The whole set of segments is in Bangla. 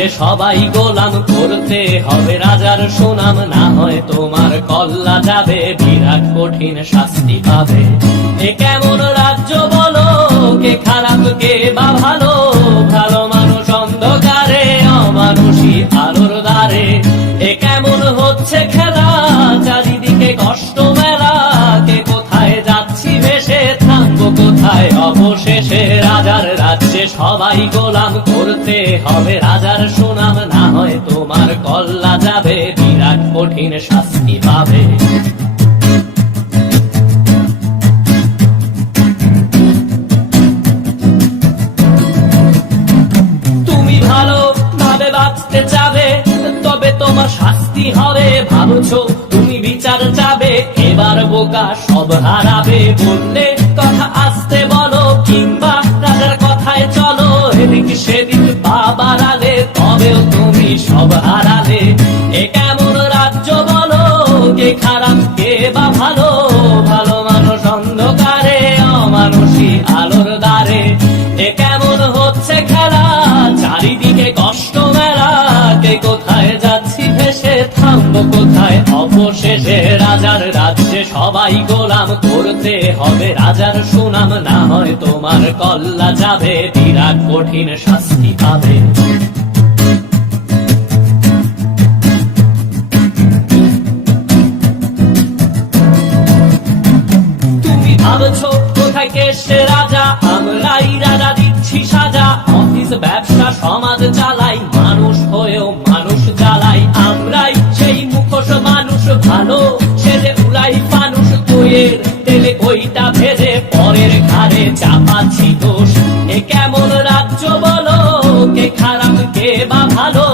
রাজ্যে সবাই গোলাম করতে হবে রাজার সুনাম, না হয় তোমার কল্লা যাবে, বিরাট কঠিন শাস্তি পাবে। এ কেমন রাজ্য বলো, কে খারাপ কে বা ভালো, ভালো মানুষ অন্ধকারে, অমানুষী আলোর দ্বারে। এ কেমন হচ্ছে খেলা, চারিদিকে কষ্ট মেলা, কে কোথায় যাচ্ছি ভেসে, থামবো কোথায় অবশেষে। রাজার রাজ্যে সবাই গোলাম করতে হবে রাজার সুনাম, না হয় তোমার কল্লা যাবে, বিরাট কঠিন শাস্তি পাবে। তুমি ভালো ভাবে বাঁচতে চাবে, তবে তোমার শাস্তি হবে। ভাবছো তুমি বিচার চাবে, এবার বোকা সব হারাবে। বললে কথা আসতে বলো, কিংবা রাজার কথায় চলো, এদিক সেদিক পা বাড়ালে, তবেও তুমি সব হারালে। এ কেমন রাজ্য বলো, কে খারাপ কে বা ভালো, ভালো মানুষ অন্ধকারে, অমানুষী আলোর দ্বারে। এ কেমন হচ্ছে খেলা, চারিদিকে কষ্ট মেলা, কে কোথায় যাচ্ছি ভেসে, থামবো কোথায় অবশেষে। রাজার রাজ্যে সবাই গোলাম করতে হবে রাজার সুনাম, না হয় তোমার কল্লা যাবে, বিরাট কঠিন শাস্তি পাবে। তুমি ভাবছো কোথায় কে সে রাজা, আমরাই রাজা দিচ্ছি সাজা। অফিস ব্যবসা সমাজ চালাই, মানুষ হয়েও মানুষ জ্বালাই। আমরাই সেই মুখোশ মানুষ ভালো, সেজে উড়াই মানুষ দইয়ের তেলে, ওইটা ভেজে পরের ঘাড়ে চাপাচ্ছি দোষ। এ কেমন রাজ্য বলো, কে খারাপ কে বা ভালো,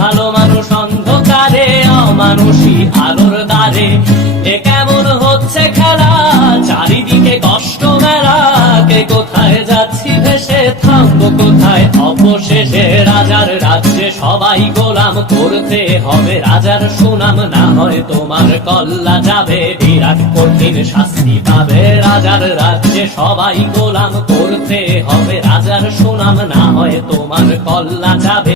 ভালো মানুষ অন্ধকারে, অমানুষী আলোর দ্বারে। এ কেমন হচ্ছে খেলা, চারিদিকে কষ্ট মেলা, কে কোথায় যাচ্ছি ভেসে, থামবো কোথায় অবশেষে। রাজার রাজ্যে সবাই গোলাম করতে হবে রাজার সুনাম, না হয় তোমার কল্লা যাবে, বিরাট কঠিন শাস্তি পাবে। রাজার রাজ্যে সবাই গোলাম করতে হবে রাজার সুনাম, না হয় তোমার কল্লা যাবে।